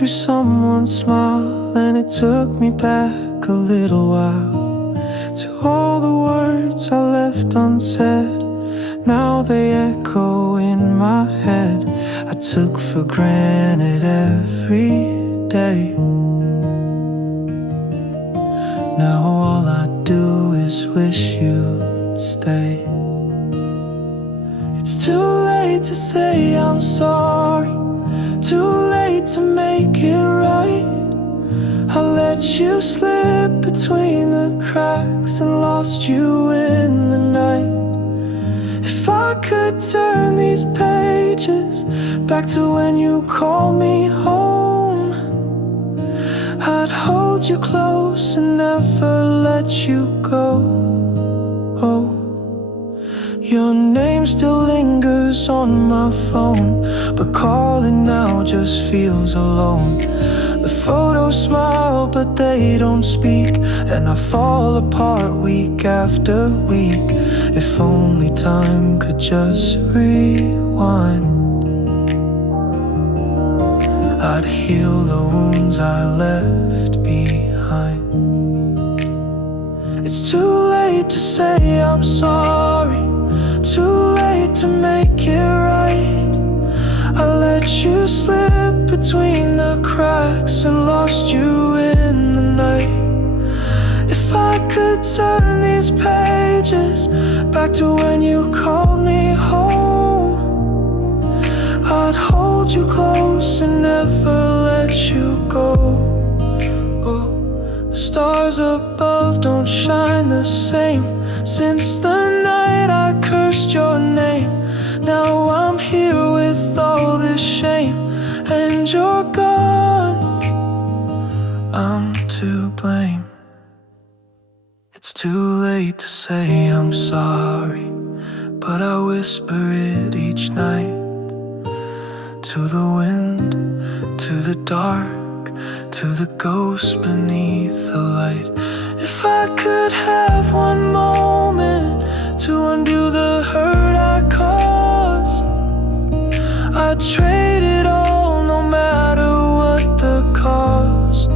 through someone's smile, and it took me back a little while to all the words I left unsaid. Now they echo in my head. I took for granted every day. Now all I do is wish you'd stay. It's too late to say I'm sorry, too late to make it right. I let you slip between the cracks and lost you in the night. If I could turn these pages back to when you called me home, I'd hold you close and never let you go. Oh, your name still lingers on my phone, but calling now just feels alone. The photos smile, but they don't speak, and I fall apart week after week. If only time could just rewind, I'd heal the wounds I left behind. It's too late to say I'm sorry, too late to make it right. I let you slip between the cracks and lost you in the night. If I could turn these pages back to when you called me home, I'd hold you close and never let you go. Oh, the stars above don't shine the same since the night I cursed your name. Now I'm here with all this shame, and you're gone. I'm to blame. It's too late to say I'm sorry, but I whisper it each night. To the wind, to the dark, to the ghost beneath the light. If I could have one moment to undo the hurt I caused, I'd trade it all, no matter what the cost.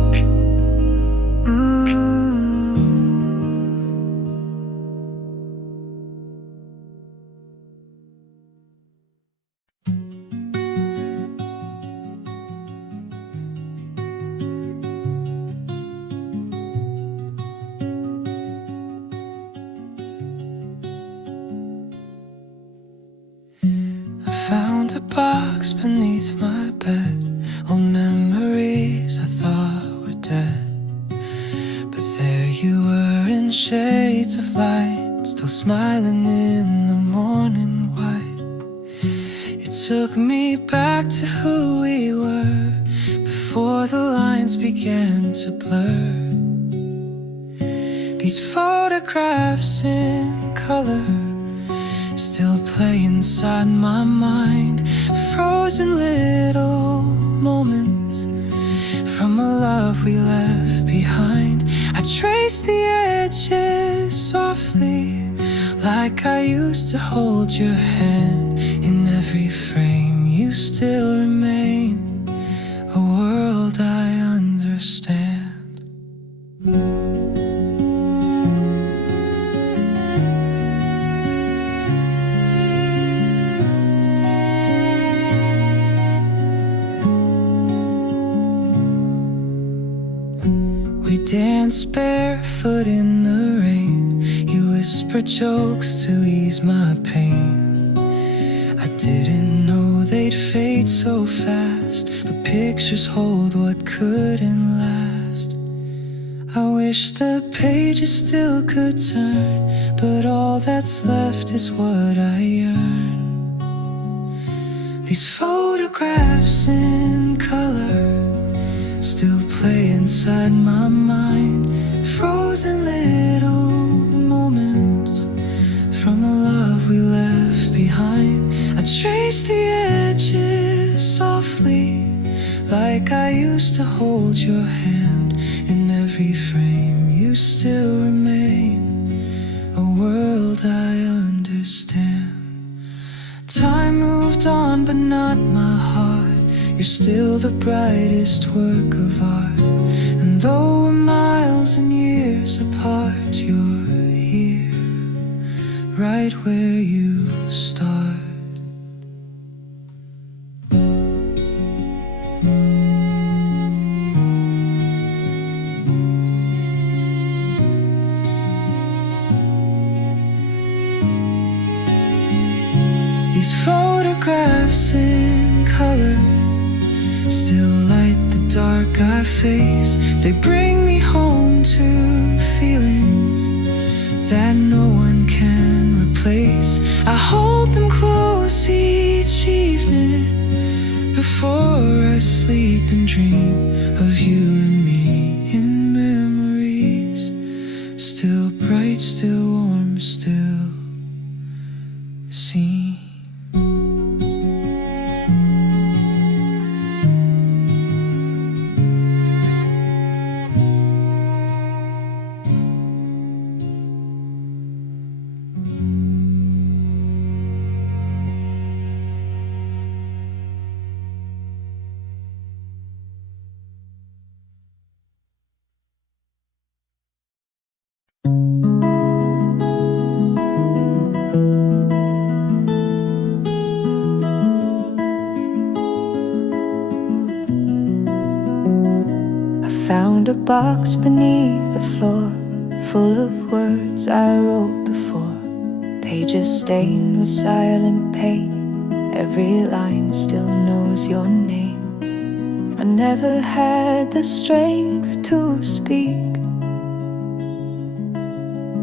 Found a box beneath my bed, old memories I thought were dead. But there you were in shades of light, still smiling in the morning white. It took me back to who we were before the lines began to blur. These photographs in color still play inside my mind, frozen little moments from a love we left behind. I trace the edges softly, like I used to hold your hand. In every frame you still remain, a world I understand. We danced barefoot in the rain. You whispered jokes to ease my pain. I didn't know they'd fade so fast, but pictures hold what couldn't last. I wish the pages still could turn, but all that's left is what I yearn. These photographs in color still play inside my mind, frozen little moments from a love we left behind. I trace the edges softly, like I used to hold your hand. In every frame you still remain, a world I understand. Time moved on, but not my heart. you're still the brightest work of art. And though we're miles and years apart, you're here, right where you start. These photographs in color still light the dark I face. They bring me home to feelings that no one can replace. I hold them close each evening before I sleep and dream of you and me in memories. Still bright, still warm, still seen. Found a box beneath the floor, full of words I wrote before. Pages stained with silent pain, every line still knows your name. I never had the strength to speak,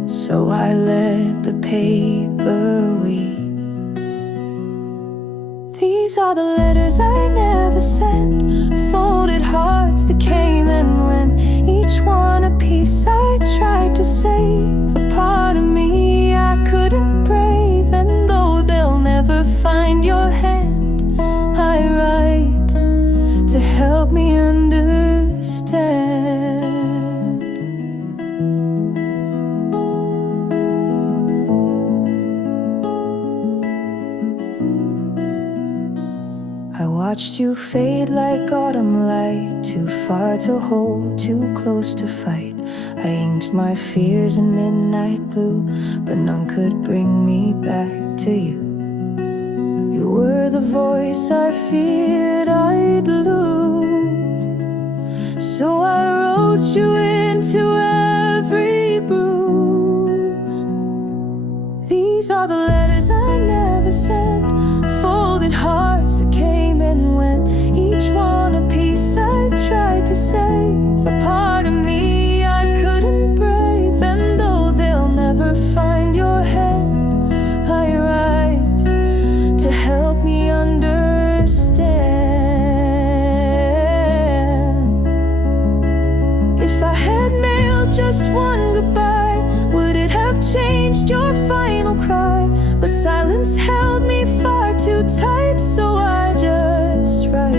so I let the paper weep. These are the letters I never sent, folded hearts that came and went, each one a piece I tried to save. A part of me I couldn't brave, and though they'll never find your hand, I write to help me understand. I watched you fade like autumn light, too far to hold, too close to fight. I inked my fears in midnight blue, but none could bring me back to you. You were the voice I feared I'd lose, so I wrote you into every bruise. These are the letters I never sent, folded hearts that came and went, each one a piece I tried to save. A part of me I couldn't brave, and though they'll never find your hand, I write to help me understand. If I had mailed just one goodbye, would it have changed your final cry? But silence held me far too tight, so I just write,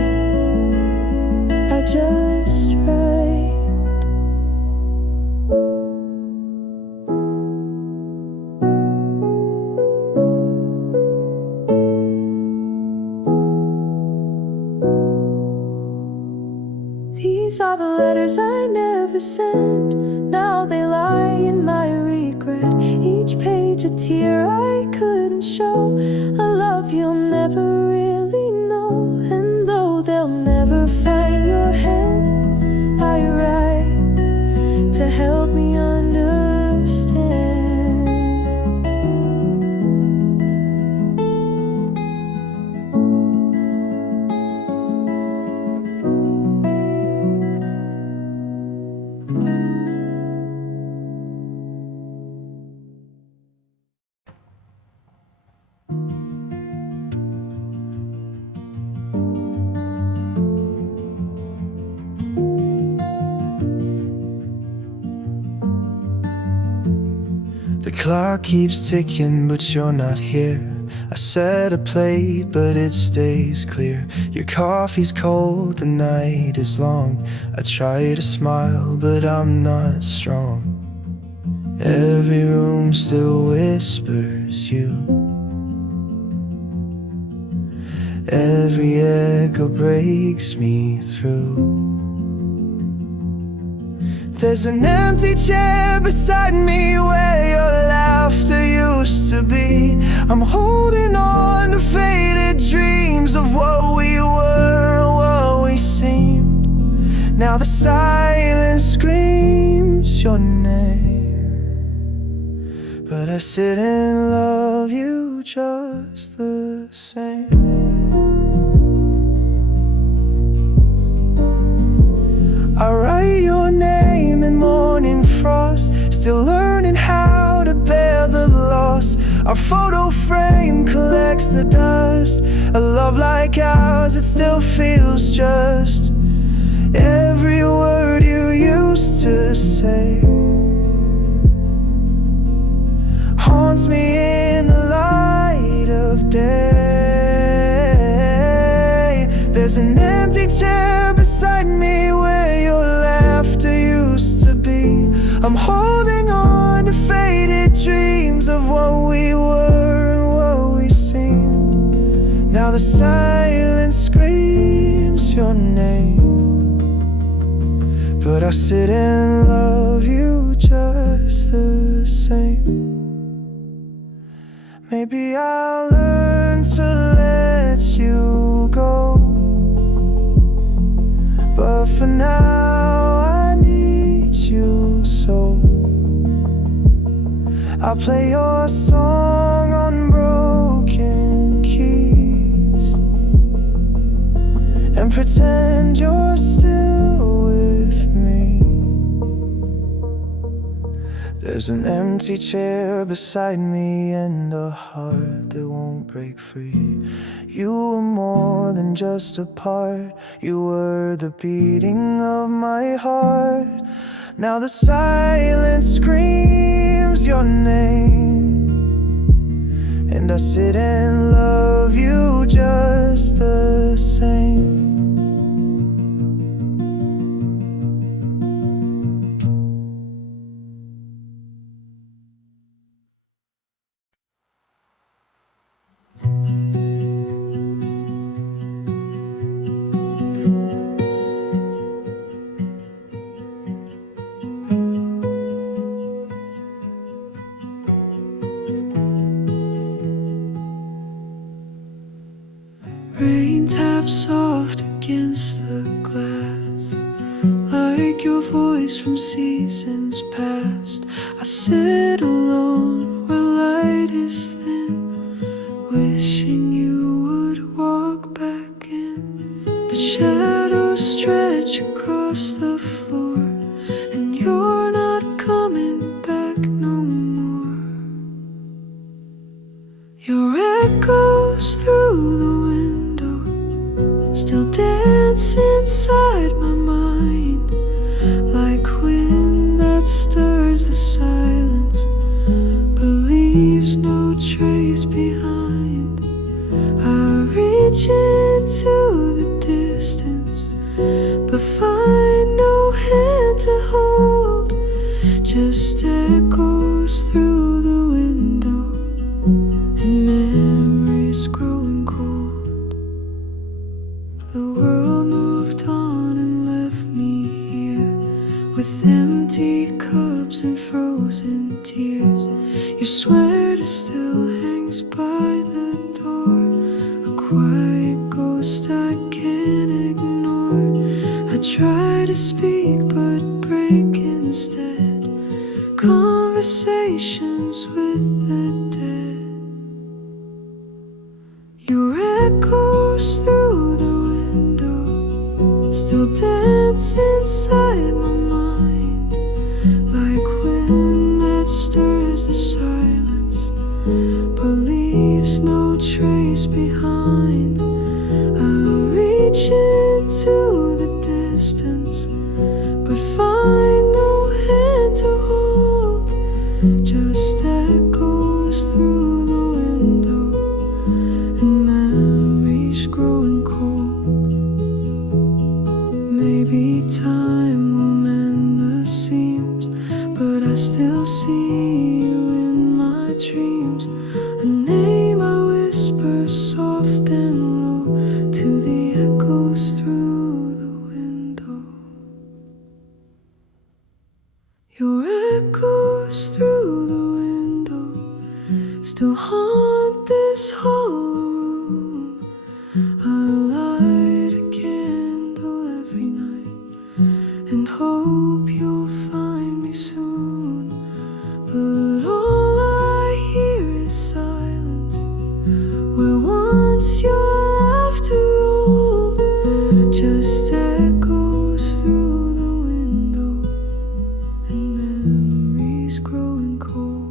I just write. These are the letters I never sent, now they lie in my regret, each page a tear I couldn't show, a love you'll never really know. And though they'll never find your hand, I write to help me understand. The clock keeps ticking, but you're not here. I set a plate, but it stays clear. Your coffee's cold, the night is long. I try to smile, but I'm not strong. Every room still whispers you. Every echo breaks me through. There's an empty chair beside me where your laughter used to be. I'm holding on to faded dreams of what we were, what we seemed. Now the silence screams your name, but I sit and love you just the same. I write your name in morning frost, still learning how to bear the loss. Our photo frame collects the dust. A love like ours, it still feels just. Every word you used to say haunts me in the light of day. There's an empty chair beside me where your laughter used to be. I'm holding on to faded dreams of what we were and what we seemed. Now the silence screams your name, but I sit and love you just the same. Maybe I'll learn to let you go, but for now I need you so. I'll play your song on broken keys and pretend you're still with me. There's an empty chair beside me and a heart that won't break free. You were more than just a part, you were the beating of my heart. Now the silence screams your name, and I sit and love you just the same. Rain taps soft against the glass, like your voice from seasons past. I sit alone where light is thin, wishing you would walk back in. But shadows stretch across the floor, and you're not coming back no more. Your echoes through the still dance inside my mind, like wind that stirs the silence, but leaves no trace behind. I reach into the distance, but find no hand to hold, just echoes through the window and memories growing cold. The world moved on and left me here with empty cups and frozen tears. Your sweater still hangs by the door, a quiet ghost I can't ignore. I try to speak but break instead, conversations with the dead. Your echoes through the still dance inside my mind, like wind that stirs the silence, but leaves no trace behind. I'll reach into the distance, but find no hand to hold, just echoes through the window and memories growing cold. Maybe time will mend the seams, but I still see you in my dreams. A name I whisper soft and low, and hope you'll find me soon. But all I hear is silence, where once your laughter rolled, just echoes through the window, and memories growing cold.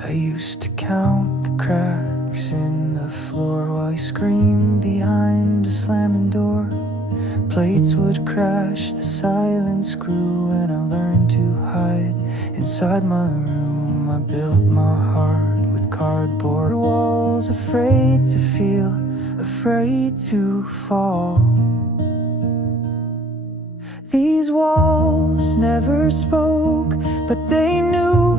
I used to count the cracks in the floor while you screamed behind a slamming door. Plates would crash, the silence grew, and I learned to hide inside my room. I built my heart with cardboard walls, afraid to feel, afraid to fall. These walls never spoke, but they knew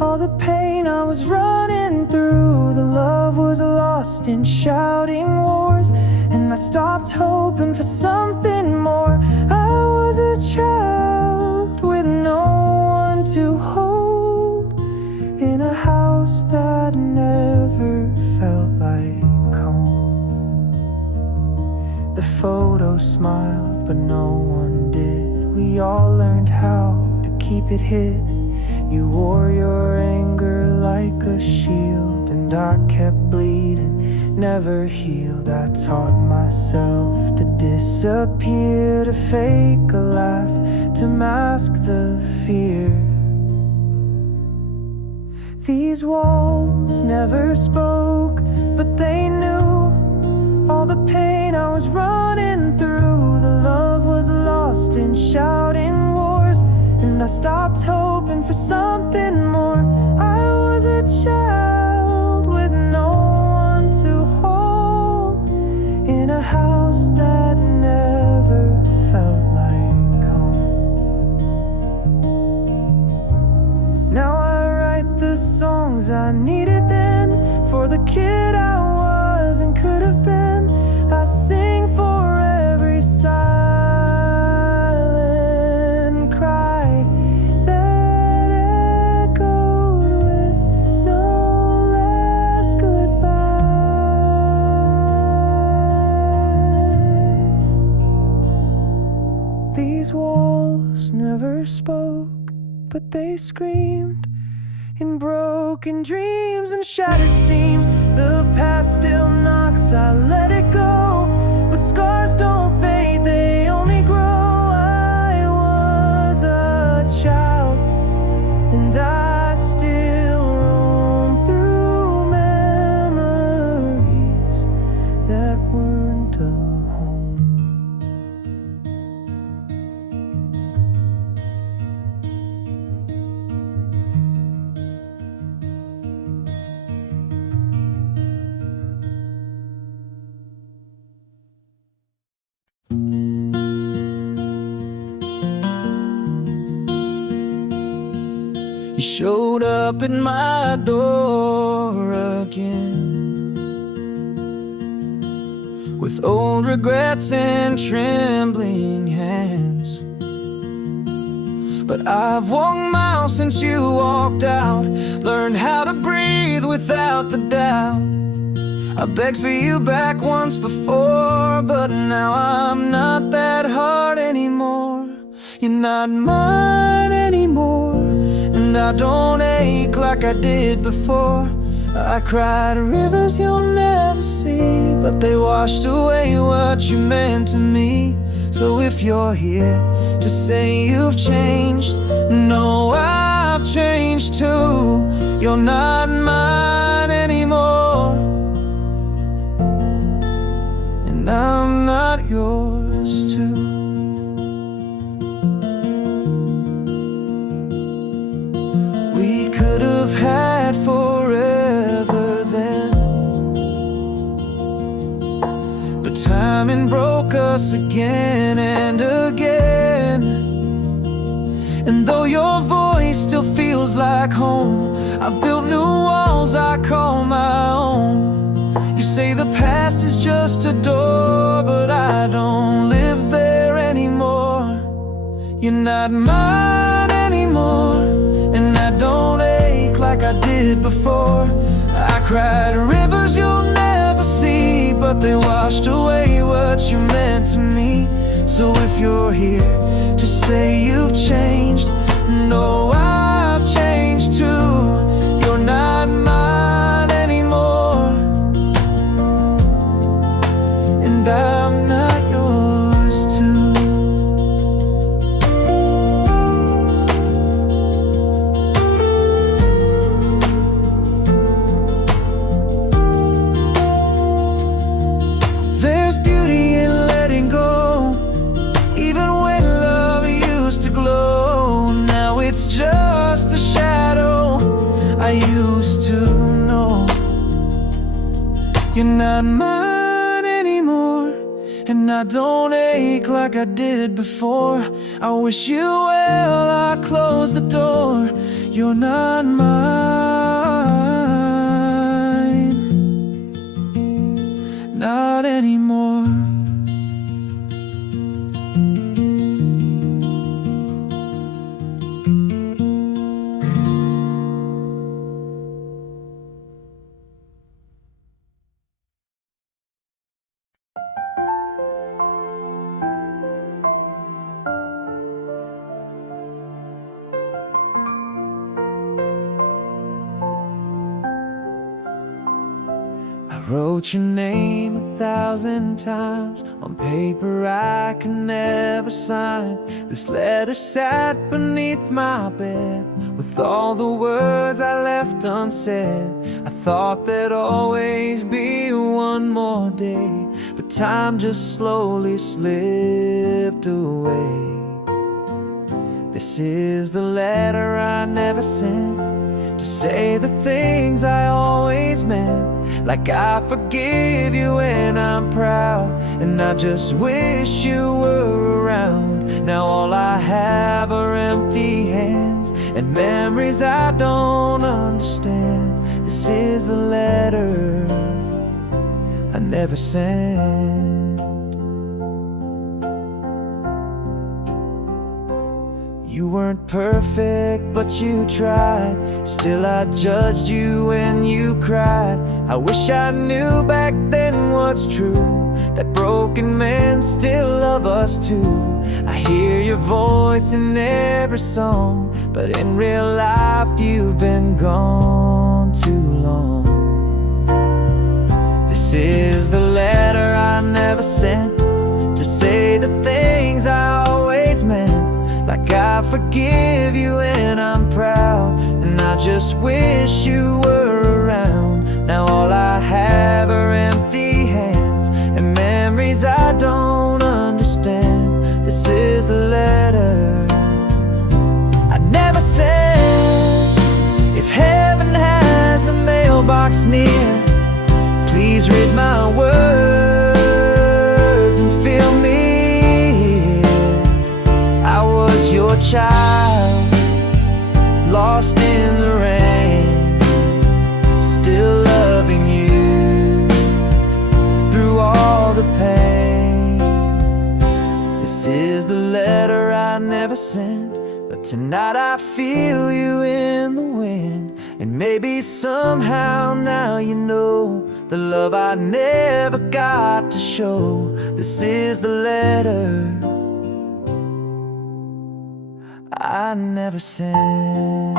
all the pain I was running through. The love was lost in shouting wars, and I stopped hoping for something more. I was a child with no one to hold, in a house that never felt like home. The photos smiled, but no one did. We all learned how to keep it hid. You wore your anger like a shield, and I kept bleeding, never healed. I taught myself to disappear, to fake a laugh, to mask the fear. These walls never spoke, but they knew all the pain I was running through. The love was lost in shouting wars, and I stopped hoping for something more. I was a child with no one to hold, in a house that never felt like home. Now I write the songs I needed then, for the kid I was and could have been. I sing for every silent cry that echoed with no last goodbye. These walls never spoke, but they screamed in broken dreams and shattered seams. The past still knocks, I let it go, but scars don't fade, they only grow. I was a child, and I still roam through memories that weren't a home. You showed up at my door again, with old regrets and trembling hands. But I've walked miles since you walked out, learned how to breathe without the doubt. I begged for you back once before, but now I'm not that hard anymore. You're not mine anymore, and I don't ache like I did before. I cried rivers you'll never see, but they washed away what you meant to me. So if you're here to say you've changed, no, I've changed too. You're not mine anymore, and I'm not yours too. We could have had forever then, but timing broke us again and again. And though your voice still feels like home, I've built new walls I call my own. You say the past is just a door, but I don't live there anymore. You're not mine anymore, and I don't ache like I did before. I cried rivers you'll never see, but they washed away what you meant to me. So if you're here to say you've changed, no, I've changed too. You're not mine anymore, and I'm not yours too. There's beauty in letting go, even when love used to glow. Now it's just a shadow I used to know. You're not mine anymore, and I don't ache like I did before. I wish you well, I close the door. You're not mine, not anymore. I wrote your name 1,000 times on paper I can never sign. This letter sat beneath my bed with all the words I left unsaid. I thought there'd always be one more day, but time just slowly slipped away. This is the letter I never sent, to say the things I always meant. Like I forgive you and I'm proud, and I just wish you were around. Now all I have are empty hands and memories I don't understand. This is the letter I never sent. You weren't perfect, but you tried. Still I judged you when you cried. I wish I knew back then what's true, that broken men still love us too. I hear your voice in every song, but in real life you've been gone too long. This is the letter I never sent, to say the things I always meant. Like I forgive you and I'm proud, and I just wish you were around. Now all I have are empty hands and memories I don't understand. This is the letter I never sent. If heaven has a mailbox near, please read my words and fill me. Your child, lost in the rain, still loving you through all the pain. This is the letter I never sent, but tonight I feel you in the wind. And maybe somehow now you know the love I never got to show. This is the letter I never sent.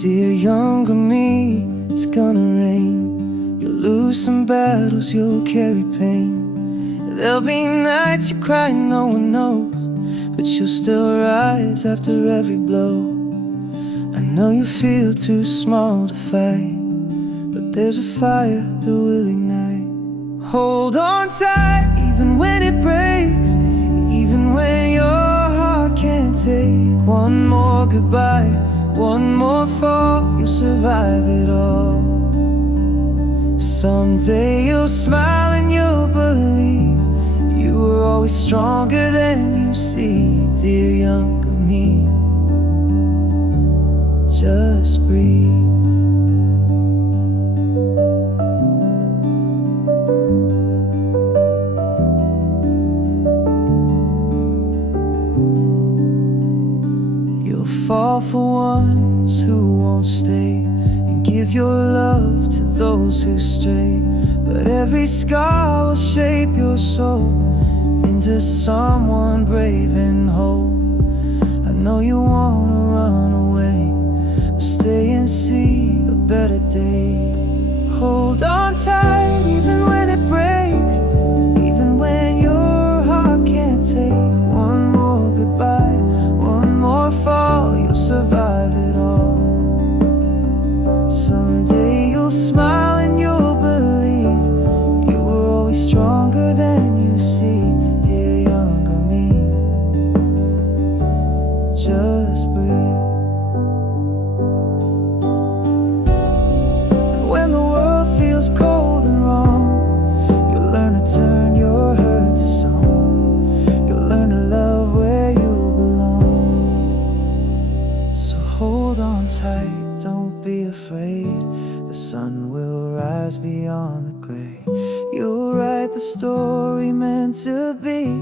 Dear younger me, it's gonna rain. You'll lose some battles, you'll carry pain. There'll be nights you cry, no one knows, but you'll still rise after every blow. I know you feel too small to fight, but there's a fire that will ignite. Hold on tight, even when it breaks, even when your heart can't take one more goodbye, one more fall. You'll survive it all. Someday you'll smile and you'll believe you were always stronger than you see. Dear younger me, just breathe. You'll fall for ones who won't stay, and give your love to those who stray. But every scar will shape your soul into someone brave and whole. I know you wanna run away, but stay and see a better day. Hold on tight, even when it breaks, even when your heart can't take one more goodbye, one more fall. You'll survive it all. Someday you'll smile and you'll believe you were always stronger than you see. Dear younger me, just breathe. And when the world feels cold and wrong, you'll learn to turn your hurt to song. You'll learn to love where you belong. So hold on tight, don't be afraid. The sun will rise beyond the gray. You'll write the story meant to be.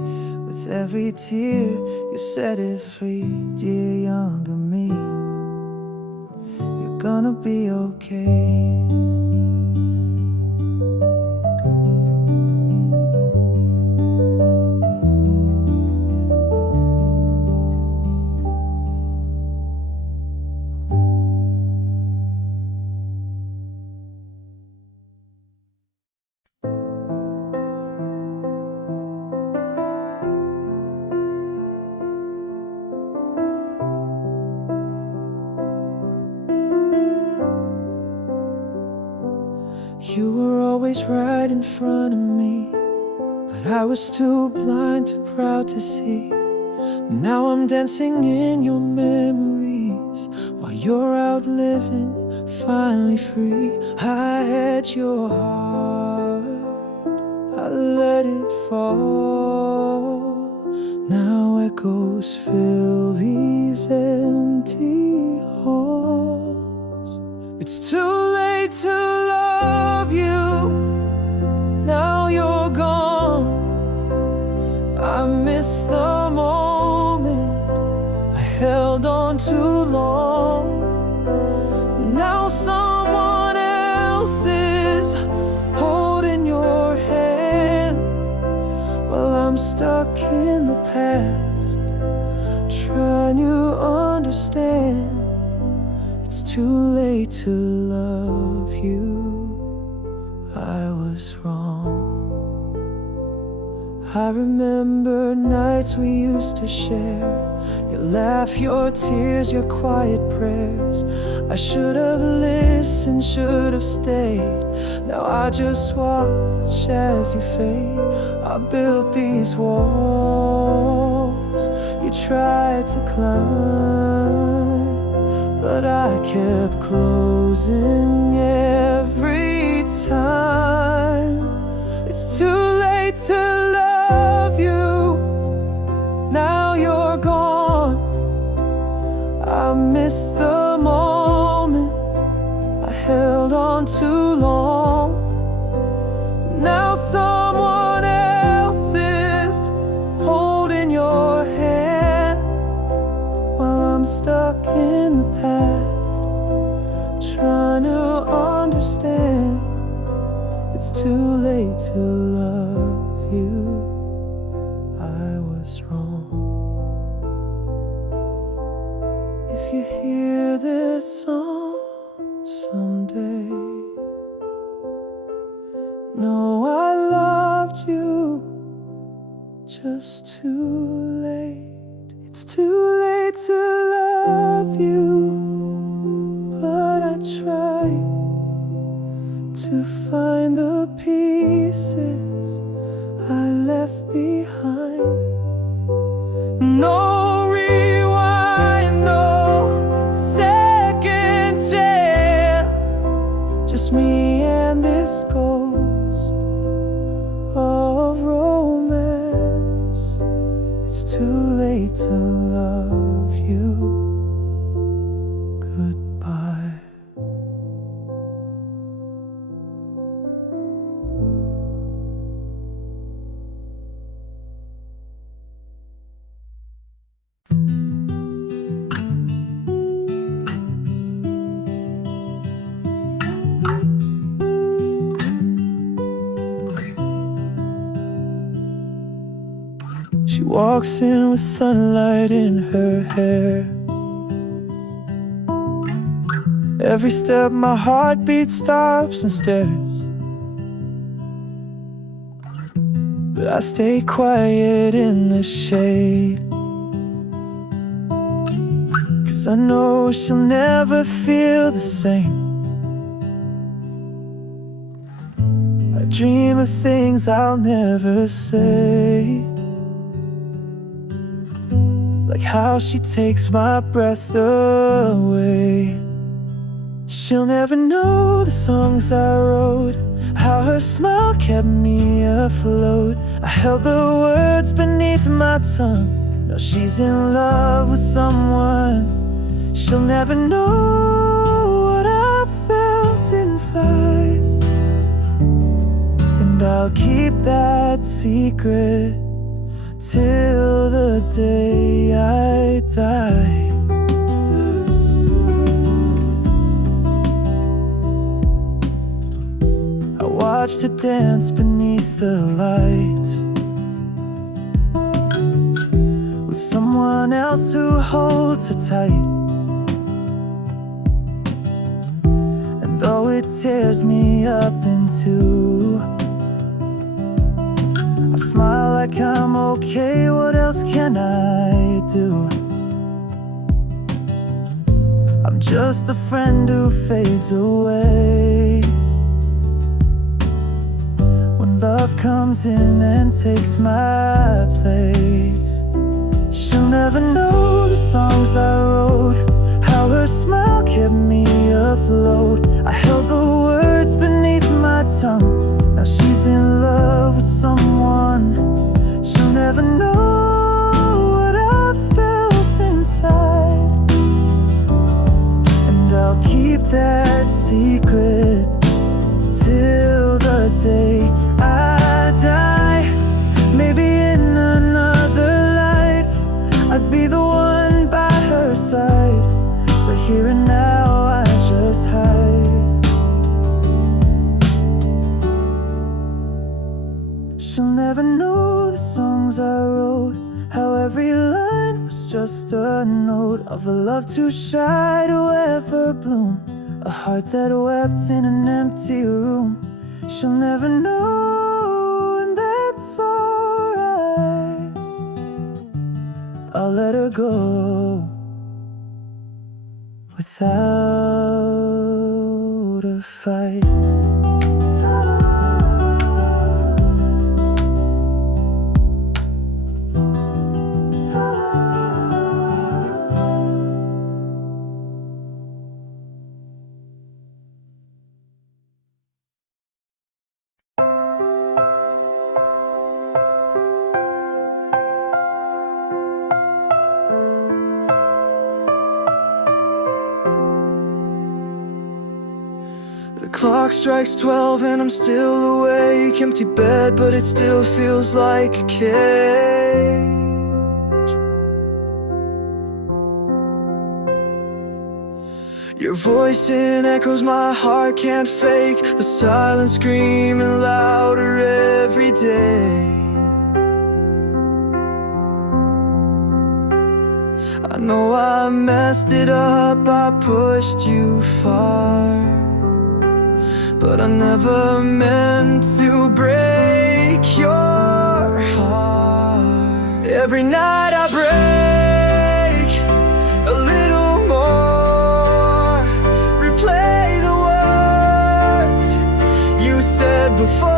With every tear, you set it free. Dear younger me, you're gonna be okay. You were always right in front of me, but I was too blind, too proud to see. Now I'm dancing in your memories, while you're out living, finally free. I had your heart, I let it fall. Now echoes fill these empty halls. It's too late to love you, now you're gone. I miss the moment I held on too long. Now someone else is holding your hand, while I'm stuck in the past, trying to understand. It's too late to love you, I was wrong. I remember nights we used to share, your laugh, your tears, your quiet prayers. I should have listened, should have stayed. Now I just watch as you fade. I built these walls you tried to climb, but I kept closing every time. It's too late to love you, now you're gone. I miss the moment I held on too long. Now someone else is holding your hand, while I'm stuck in the past, trying to understand. It's too late to love you, I was wrong. If you hear this song someday, know I loved you, just too late. It's too late to love you, but I tried. to find the pieces I left behind. No rewind, no second chance, just me and this ghost of romance. It's too late to love you. Goodbye. She walks in with sunlight in her hair. Every step my heartbeat stops and stares. But I stay quiet in the shade, 'cause I know she'll never feel the same. I dream of things I'll never say, like how she takes my breath away. She'll never know the songs I wrote, how her smile kept me afloat. I held the words beneath my tongue. Now she's in love with someone. She'll never know what I felt inside, and I'll keep that secret till the day I die. I watched her dance beneath the lights with someone else who holds her tight. And though it tears me up in two, I smile like I'm okay. What else can I do? I'm just a friend who fades away when love comes in and takes my place. She'll never know the songs I wrote, how her smile kept me afloat. I held the words beneath my tongue. Now she's in love with someone. She'll never know what I felt inside, and I'll keep that secret till the day I die. Maybe in another life I'd be the one by her side, but here and now I just hide. She'll never know the songs I wrote, how every line was just a note of a love too shy to ever bloom, a heart that wept in an empty room. She'll never know, and that's alright. I'll let her go without a fight. The clock strikes 12 and I'm still awake. Empty bed, but it still feels like a cage. Your voice in echoes my heart can't fake, the silence screaming louder every day. I know I messed it up, I pushed you far, but I never meant to break your heart. Every night I break a little more, replay the words said before,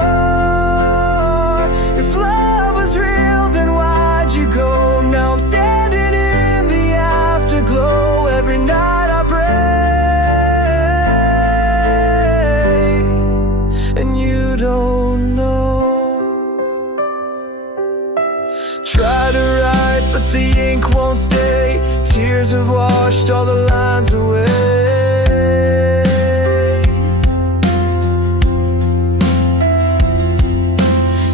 if love was real, then why'd you go? Now I'm standing in the afterglow. Every night I pray, and you don't know. Try to write, but the ink won't stay. Tears have washed all the lines away.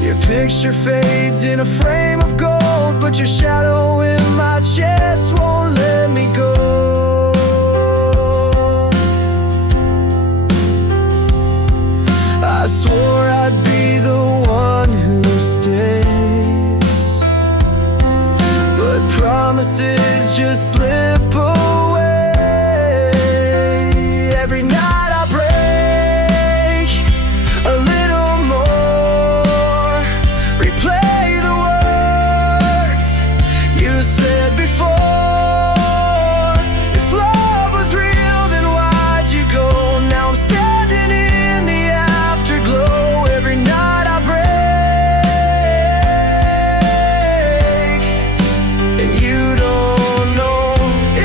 Your picture fades in a frame of gold, but your shadow in my chest won't let me go. I swore I'd be the one who stays, but promises just slip away. Every night I break a little more, replay the words you said before. If love was real, then why'd you go? Now I'm standing in the afterglow. Every night I break, and you don't know.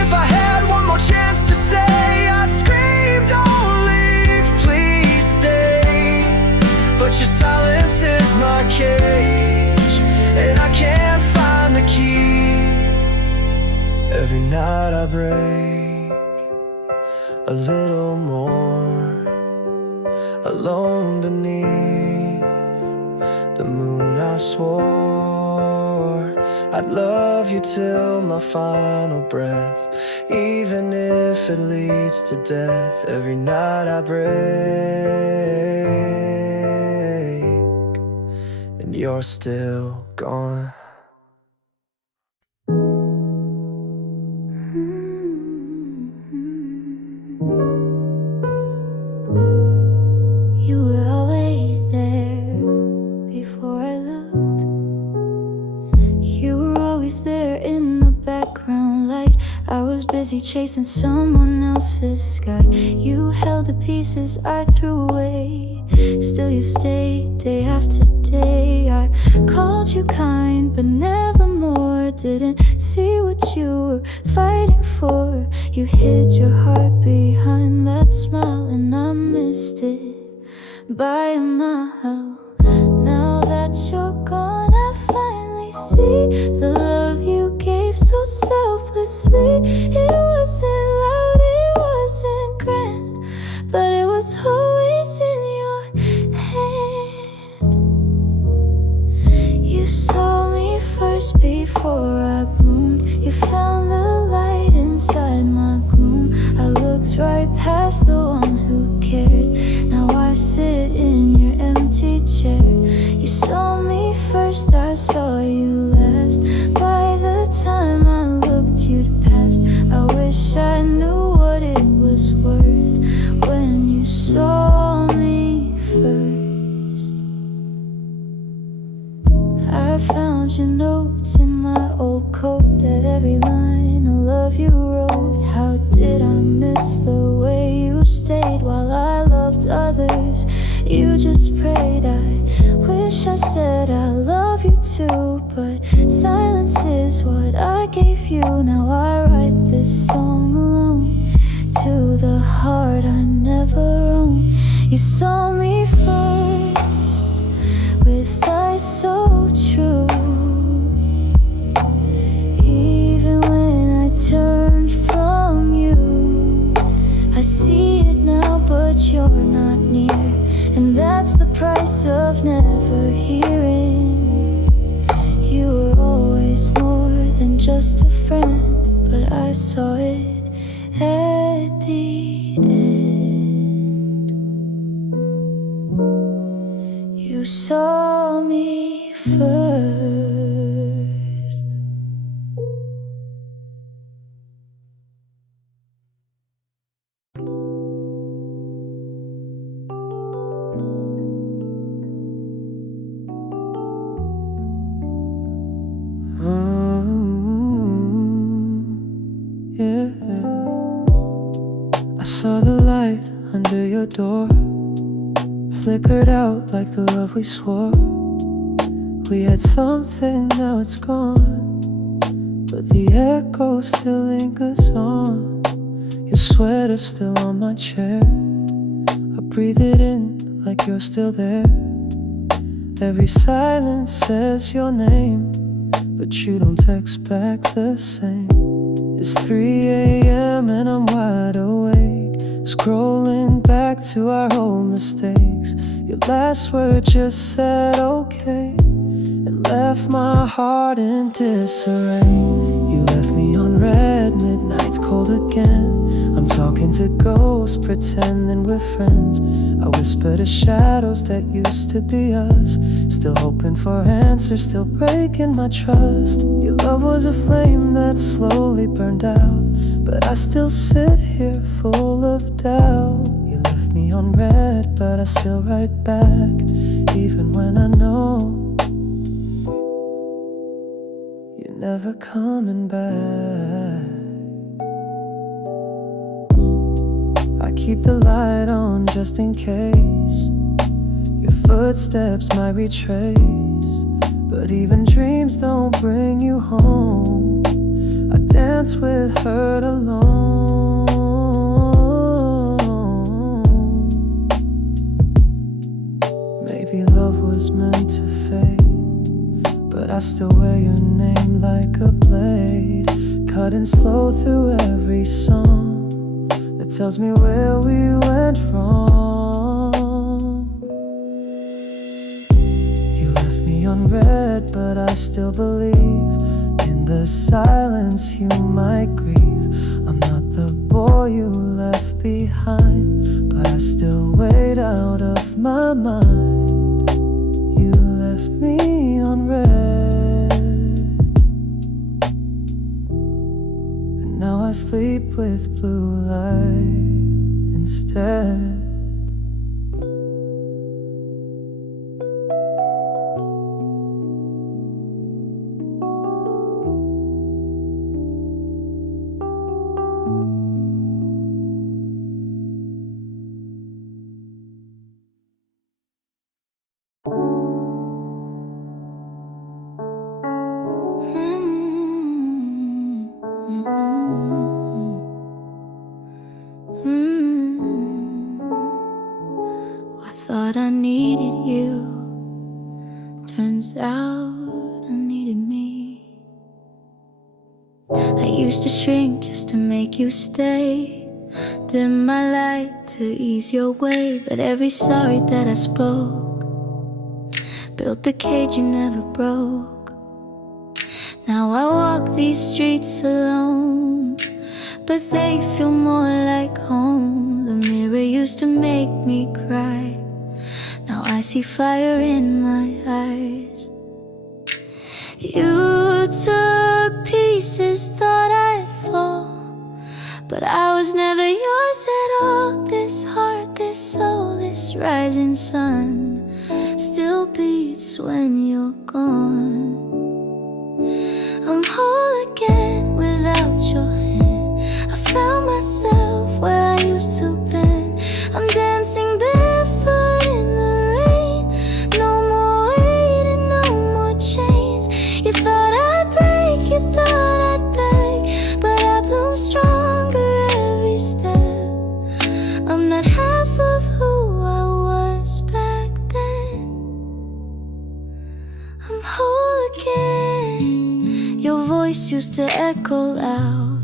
If I had one more chance to say, I'd scream, don't leave, please stay. But your silence is my cage, and I can't find the key. Every night I break a little more, alone beneath the moon. I swore I'd love you till my final breath, even if it leads to death. Every night I break, and you're still gone. You were always there before I looked. You were always there in the background light. I was busy chasing someone else's sky. You held the pieces I threw away. Still you stayed day after day. I called you kind, but never more. Didn't see what you were fighting for. You hid your heart behind that smile, and I missed it by a mile. Now that you're gone, I finally see the love you gave so selflessly. It wasn't loud, it wasn't grand, but it was always in your hand. You saw me first before I bloomed. You found the light inside my gloom. I looked right past the one who cared. Now I sit in your empty chair. You saw me first, I saw you last. By the time I looked, you'd passed. I wish I knew what it was worth when you saw me first. I found your notes in my old coat. At every line of love you wrote. How did I miss the way you stayed while I loved others? You just prayed. I wish I said I love you too, but silence is what I gave you. Now I write this song alone to the heart I never owned. You saw me first with eyes so true. Even when I turned from you, I see it now, but you're not near. And that's the price of never hearing. You were always more than just a friend, but I saw it at the end. You saw me first. Yeah, I saw the light under your door. flickered out like the love we swore. We had something, now it's gone, but the echo still lingers on. Your sweater's still on my chair. I breathe it in like you're still there. Every silence says your name, but you don't text back the same. It's 3 a.m. and I'm wide awake, scrolling back to our old mistakes. Your last word just said okay, and left my heart in disarray. You left me on red, midnight's cold again. I'm talking to ghosts, pretending we're friends. I whisper to shadows that used to be us, still hoping for answers, still breaking my trust. Your love was a flame that slowly burned out, but I still sit here full of doubt. You left me on red, but I still write back, even when I know you're never coming back. I keep the light on just in case your footsteps might retrace, but even dreams don't bring you home. I dance with hurt alone. Maybe love was meant to fade, but I still wear your name like a blade, cutting slow through every song that tells me where we went wrong. You left me on red, but I still believe in the silence you might grieve. I'm not the boy you left behind, but I still wait out of my mind. You left me on red, and now I sleep with blue light instead. I thought I needed you, turns out I needed me. I used to shrink just to make you stay, dim my light to ease your way, but every sorry that I spoke built the cage you never broke. Now I walk these streets alone, but they feel more like home. The mirror used to make me cry, now I see fire in my eyes. You took pieces, thought I'd fall, but I was never yours at all. This heart, this soul, this rising sun still beats when you're gone. I'm whole again without your hand. I found myself where I used to bend. I'm dancing barefoot in the rain. No more waiting, no more chains. You thought I'd break, you thought I'd beg, but I bloom stronger every step. I'm not half of who I was back then. I'm whole again. Your voice used to echo loud,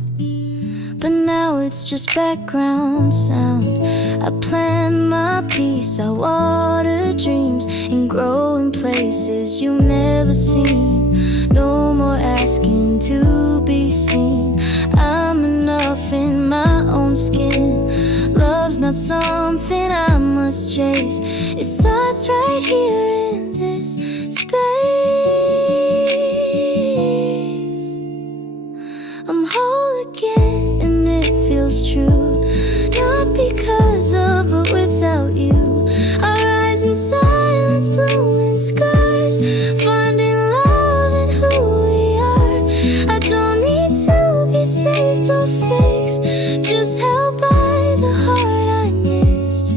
but now it's just background sound. I plant my peace, I water dreams, and grow in places you've never seen. No more asking to be seen. I'm enough in my own skin. Love's not something I must chase. It starts right here in this space. I'm whole again, and it feels true. Not because of, but without you. I rise in silence, bloom in scars, finding love in who we are. I don't need to be saved or fixed, just held by the heart I missed.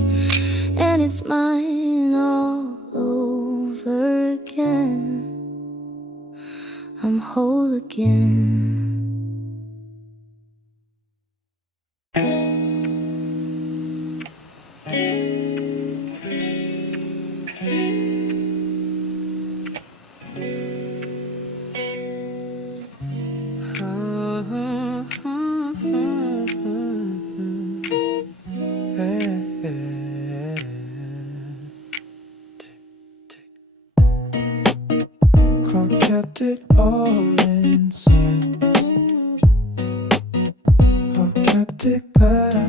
And it's mine, whole again. Crowd kept it all inside. I kept it better.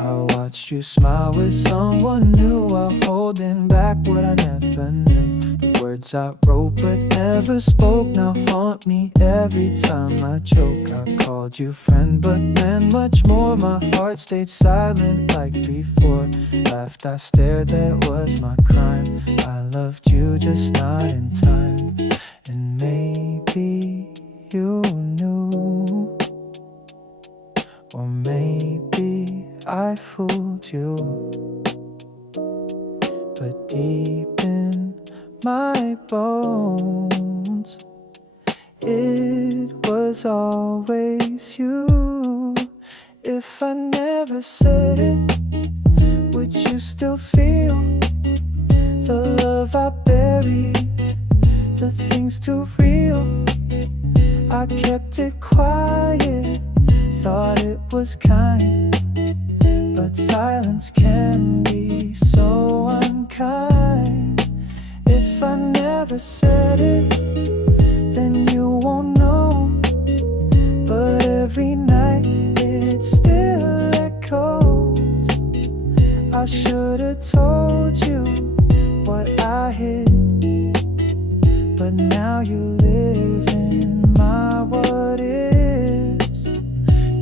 I watched you smile with someone new while holding back what I never knew. The words I wrote but never spoke now haunt me every time I choke. I called you friend but meant much more. My heart stayed silent like before. Laughed, I stared, that was my crime. I loved you, just not in time. And maybe you knew, or maybe I fooled you. But deep in my bones, it was always you. If I never said it, would you still feel the love I buried, the things too real? I kept it quiet, thought it was kind, but silence can be so unkind. If I never said it, then you won't know. But every night it still echoes. I should've told you what I hid, but now you live in my what ifs.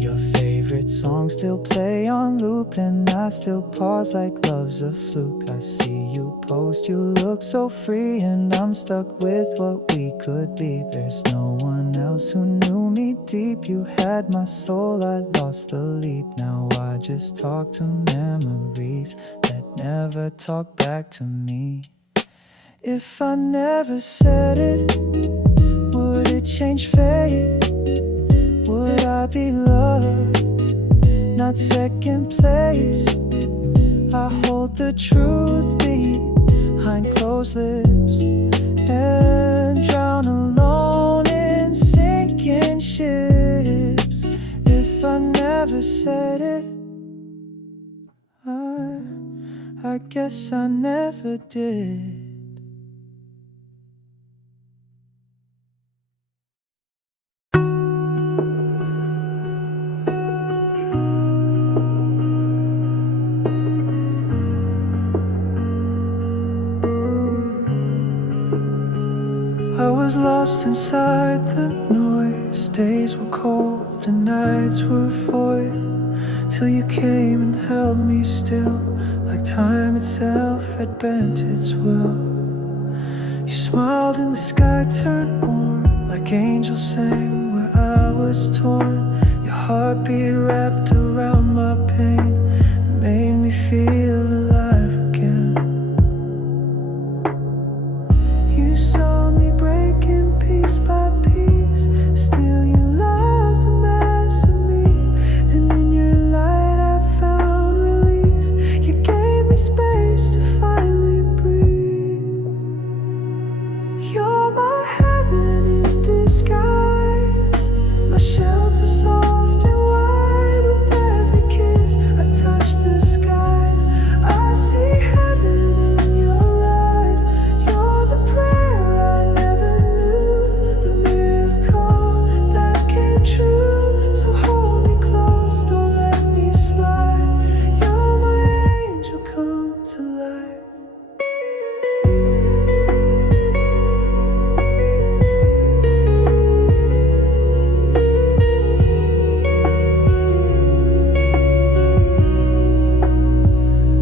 Your favorite songs still play on loop, and I still pause like love's a fluke. I see you post, you look so free, and I'm stuck with what we could be. There's no one else who knew me deep. You had my soul, I lost the leap. Now I just talk to memories that never talk back to me. If I never said it, would it change fate? Would I be loved, not second place? I hold the truth behind closed lips and drown alone in sinking ships. If I never said it, I guess I never did. I was lost inside the noise. Days were cold and nights were void, till you came and held me still, like time itself had bent its will. You smiled and the sky turned warm, like angels sang where I was torn. Your heartbeat wrapped around my pain and made me feel alive again. You saw me breaking piece by piece, still you loved the mess of me. And in your light I found release. You gave me space to finally breathe. You're my heaven in disguise, my shelter soft and wide. With every kiss I touch the skies, I see heaven in your eyes. You're the prayer I never knew, the miracle that came true. So hold me close, don't let me slide. You're my angel come to life.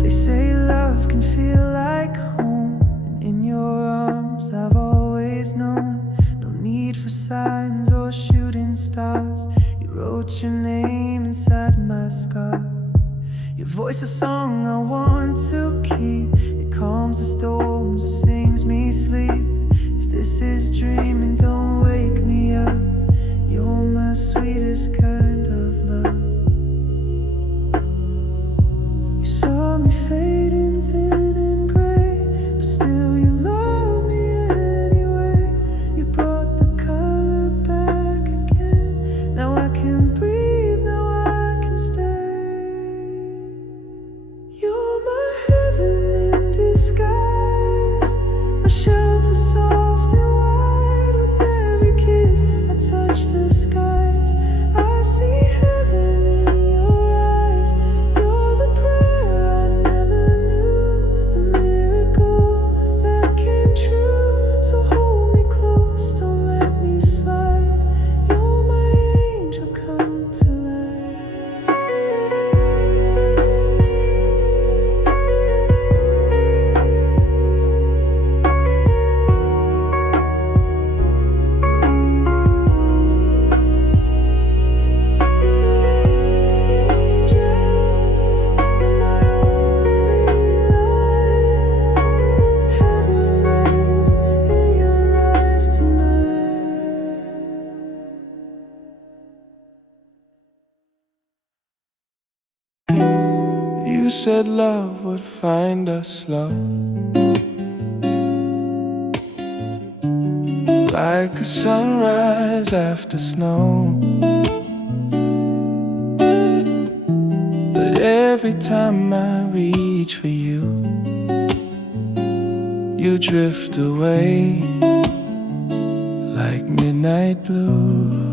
They say love can feel like home, and in your arms I've always known. No need for signs or shooting stars. You wrote your name past scars. Your voice a song I want to keep. It calms the storms, it sings me sleep. If this is dreaming, don't wake me up. You're my sweetest kind of love. You saw me fading thin and gray, but still you love me anyway. You brought the color back again. Now I can breathe, now I can stay. You're my heaven in disguise, my shelter soft and wide. With every kiss I touch the skies, I see heaven in your eyes. You're the prayer I never knew, the miracle that came true. So hold me close, don't let me slide. You're my angel come to life. You said love would find us slow, like a sunrise after snow. But every time I reach for you, you drift away like midnight blue.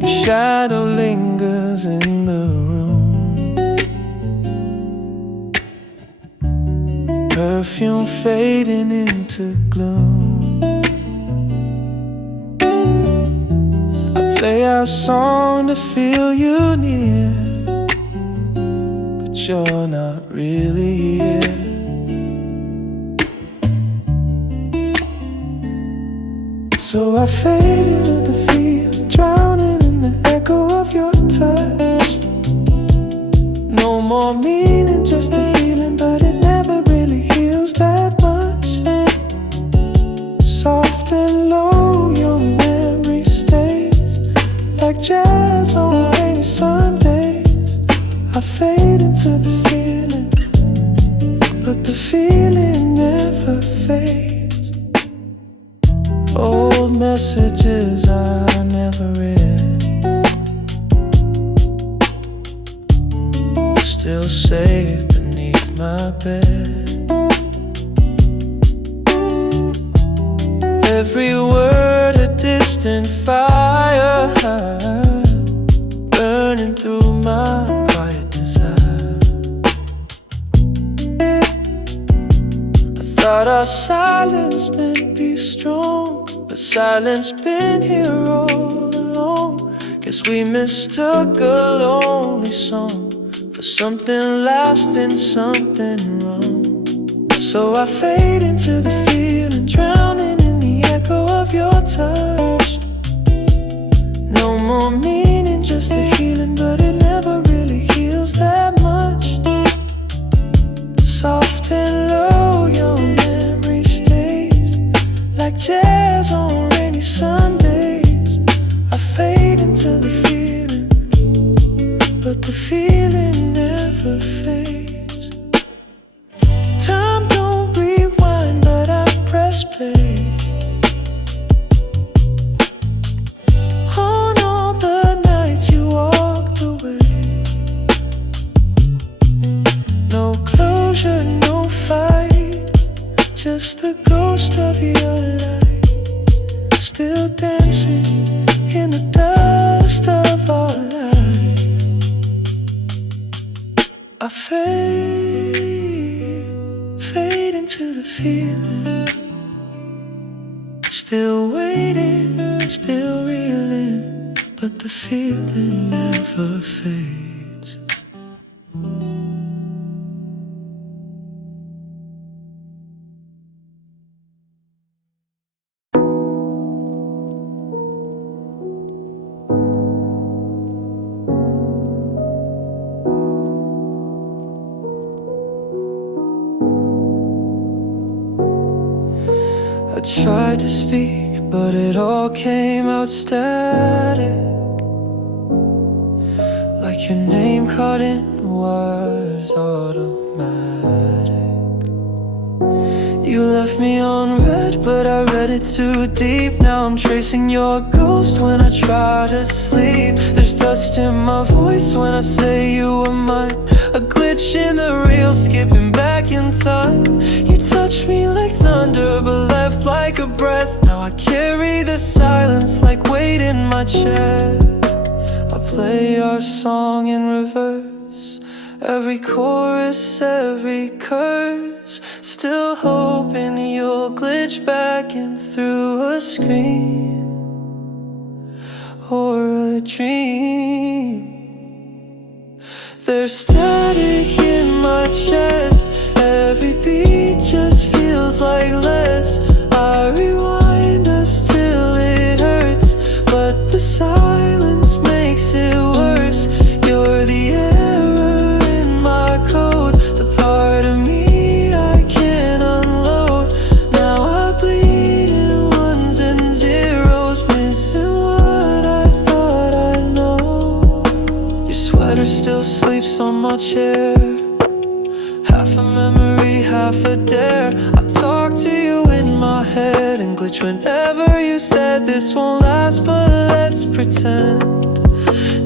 Your shadow lingers in the room, perfume fading into gloom. I play our song to feel you near, but you're not really here. So I fade into the feeling, drowning in the echo of your touch. No more meaning, just a healing, but it never really heals that much. Soft and low, your memory stays like jazz on rainy Sundays. I fade into the feeling, but the feeling never fades. Old messages I never read, still safe beneath my bed. Every word a distant fire, burning through my quiet desire. I thought our silence meant be strong, but silence been here all along. Guess we mistook a lonely song for something lasting, something wrong. So I fade into the feeling, drowning in the echo of your touch. No more meaning, just a healing, but it never really heals that much. Soft and low, your memory stays like jazz on rainy Sundays. I fade into the feeling, but the feeling never fades. Time don't rewind, but I press play on all the nights you walked away. No closure, no fight, just the ghost of your light, still dancing in the dust of our life. I fade into the feeling, still waiting, still reeling, but the feeling never fades. I tried to speak, but it all came out static, like your name caught in wires, automatic. You left me on red, but I read it too deep. Now I'm tracing your ghost when I try to sleep. There's dust in my voice when I say you were mine. A glitch in the reel, skipping back in time. You touched me like thunder, but left like a breath. Now I carry the silence like weight in my chest. I play our song in reverse, every chorus, every curse, still hoping you'll glitch back in through a screen or a dream. There's static in my chest, every beat just feels like less. I rewind us till it hurts, but the silence makes it worse. You're the error in my code, the part of me I can't unload. Now I bleed in ones and zeros, missing what I thought I know. Your sweater still sleeps on my chair, half a memory, half a dare. I talk to you in my head and glitch whenever you said this won't last, but let's pretend.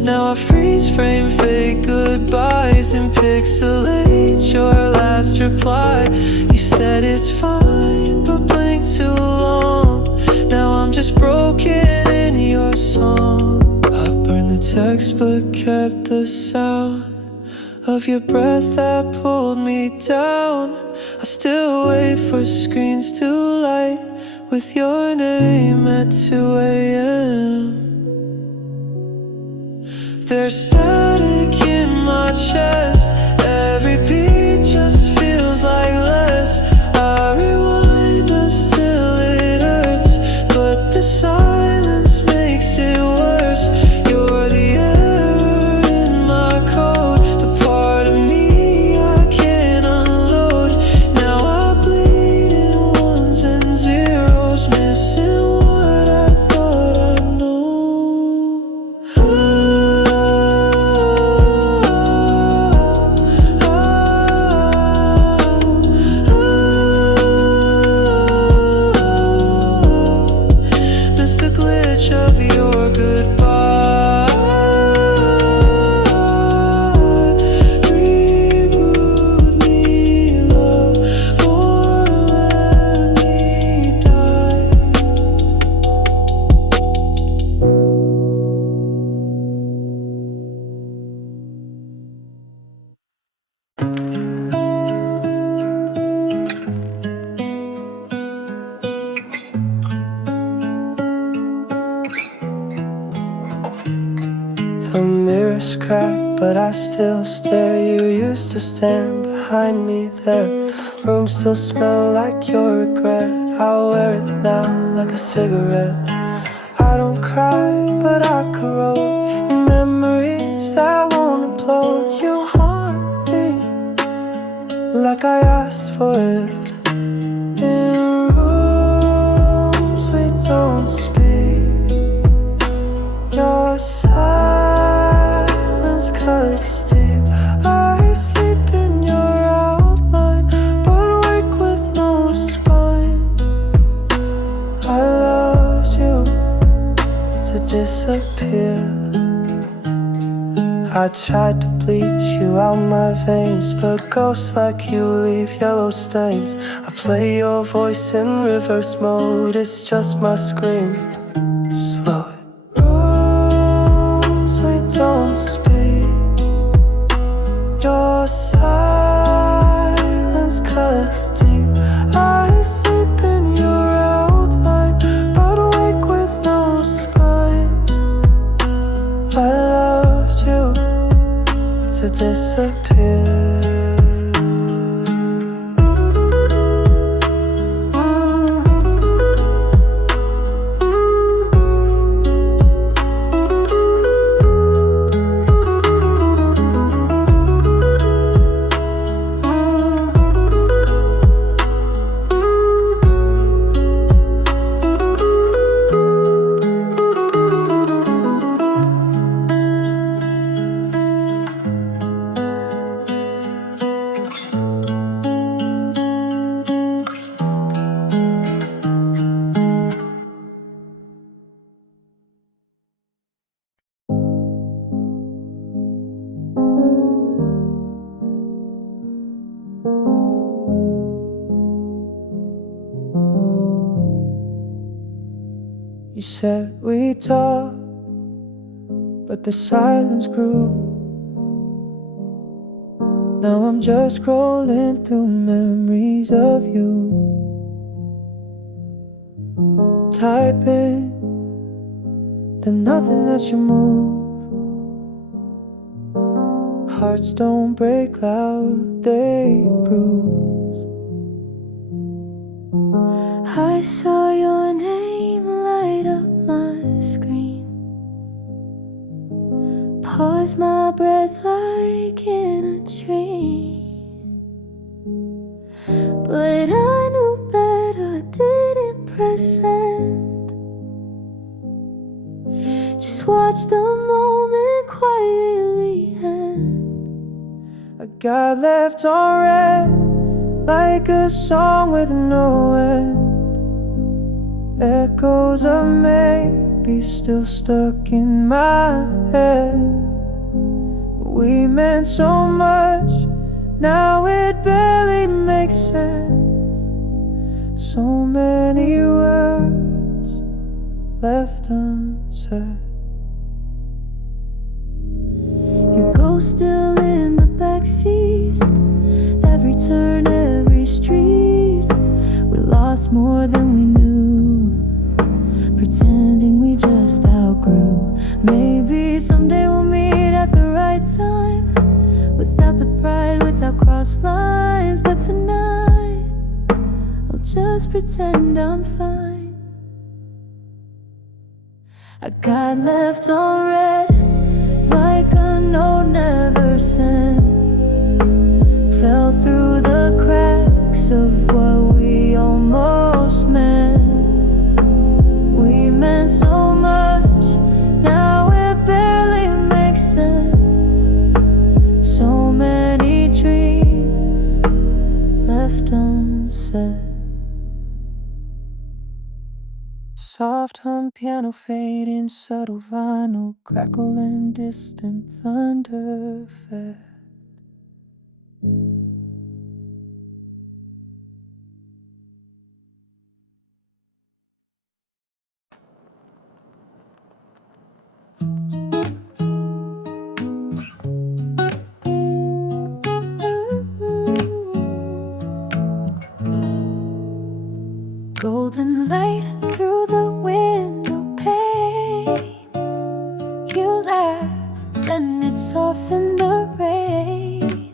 Now I freeze frame fake goodbyes and pixelate your last reply. You said it's fine, but blinked too long. Now I'm just broken in your song. I burned the text but kept the sound of your breath that pulled me down. I still wait for screens to light with your name at 2 a.m. There's static in my chest, every beat just feels like less. I rewind us till it hurts, but the silence makes it worse. You're the error in my code, the part of me I can't unload. Now I bleed in ones and zeros, missing what I thought I know. Miss the glitch of your goodbye. Reboot me, love, or let me die. The mirror's cracked, but I still stare. You used to stand behind me there. Room still smell like your regret. I'll wear it now like a cigarette. I don't cry, but I corrode in memories that won't implode. You haunt me like I asked for it. In rooms we don't speak, your silence cuts deep. I sleep in your outline, but wake with no spine. I loved you to disappear. I tried to bleach you out my veins, but ghosts like you leave yellow stains. I play your voice in reverse mode, it's just my scream. Slow it. Rooms we don't speak, your silence cuts deep. I sleep in your outline, but awake with no spine. I loved you to disappear. You said we'd talk, but the silence grew. Now I'm just scrolling through memories of you, typing the nothing that you move. Hearts don't break loud, they bruise. I saw your name light up my screen, pause my breath like in a dream. But I knew better, didn't press send. Just watch the moment quietly end. I got left on red, like a song with no end. Echoes of maybe still stuck in my head. We meant so much, now it barely makes sense. So many words left unsaid. Your ghost still in the backseat, every turn, every street. We lost more than we knew, pretending we just outgrew. Maybe someday we'll meet at the right time, without the pride, without cross lines. But tonight, I'll just pretend I'm fine. I got left on red, like a note never sent. Fell through the cracks of what we almost meant. We meant so much, now it barely makes sense. So many dreams left unsaid. Soft hum piano fading, subtle vinyl crackling, distant thunder fed. Golden light through the window pane. You laughed and it softened the rain.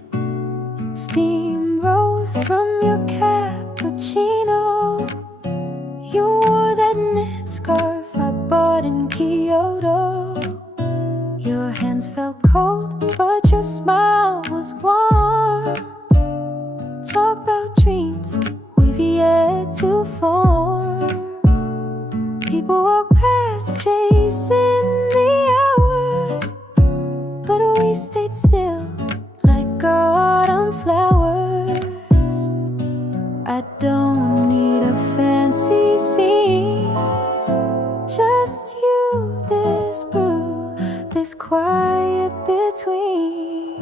Steam rose from your cappuccino. You wore that knit scarf I bought in Kyoto. Your hands felt cold, but your smile was warm. Talk about dreams we've yet to form. People walk past, chasing the hours, but we stayed still like autumn flowers. I don't need a fancy scene, just you, this brew, this quiet between.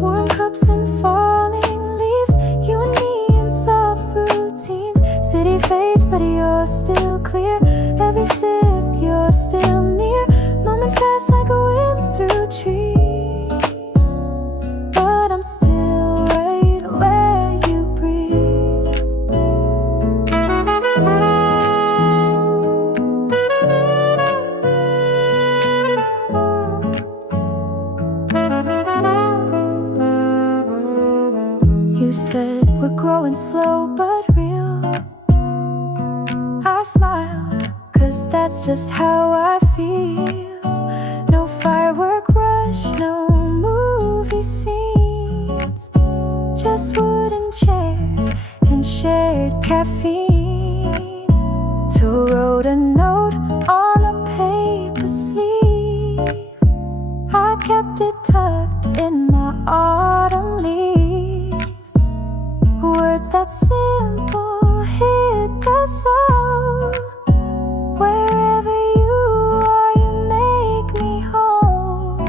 Warm cups and falling leaves, you and me in soft routines. City fades, but you're still clear. Every sip, you're still near. Moments pass like a wind through trees, but I'm still right where you breathe. You said we're growing slow but real. I smiled, 'cause that's just how I feel. No firework rush, no movie scenes, just wooden chairs and shared caffeine. To wrote a note on a paper sleeve. I kept it tucked in my autumn leaves. Words that simple hit the soul. Wherever you are, you make me home.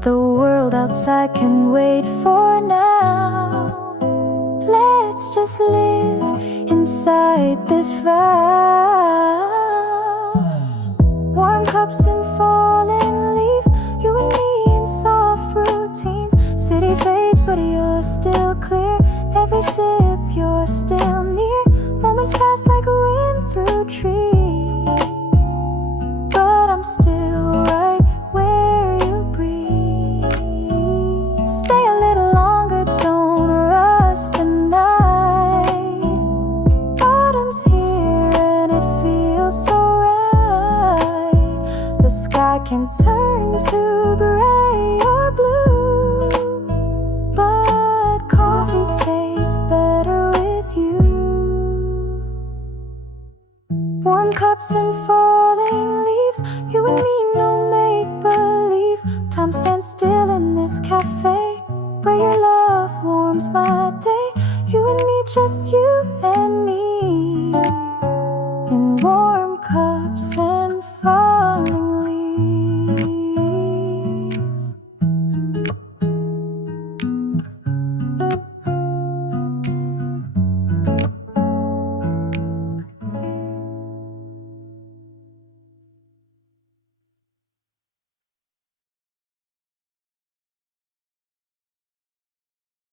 The world outside can wait for now. Let's just live in inside this vow. Warm cups and falling leaves, you and me in soft routines. City fades, but you're still clear. Every sip, you're still near. Moments pass like a wind through trees, but I'm still right where you breathe. Stay a little longer, don't rush the night. Autumn's here and it feels so right. The sky can turn to gray or blue, but coffee tastes better with you. Warm cups and falling leaves, you and me, no make-believe. Time stands still in this cafe, where your love warms my day. You and me, just you and me, in warm cups and falling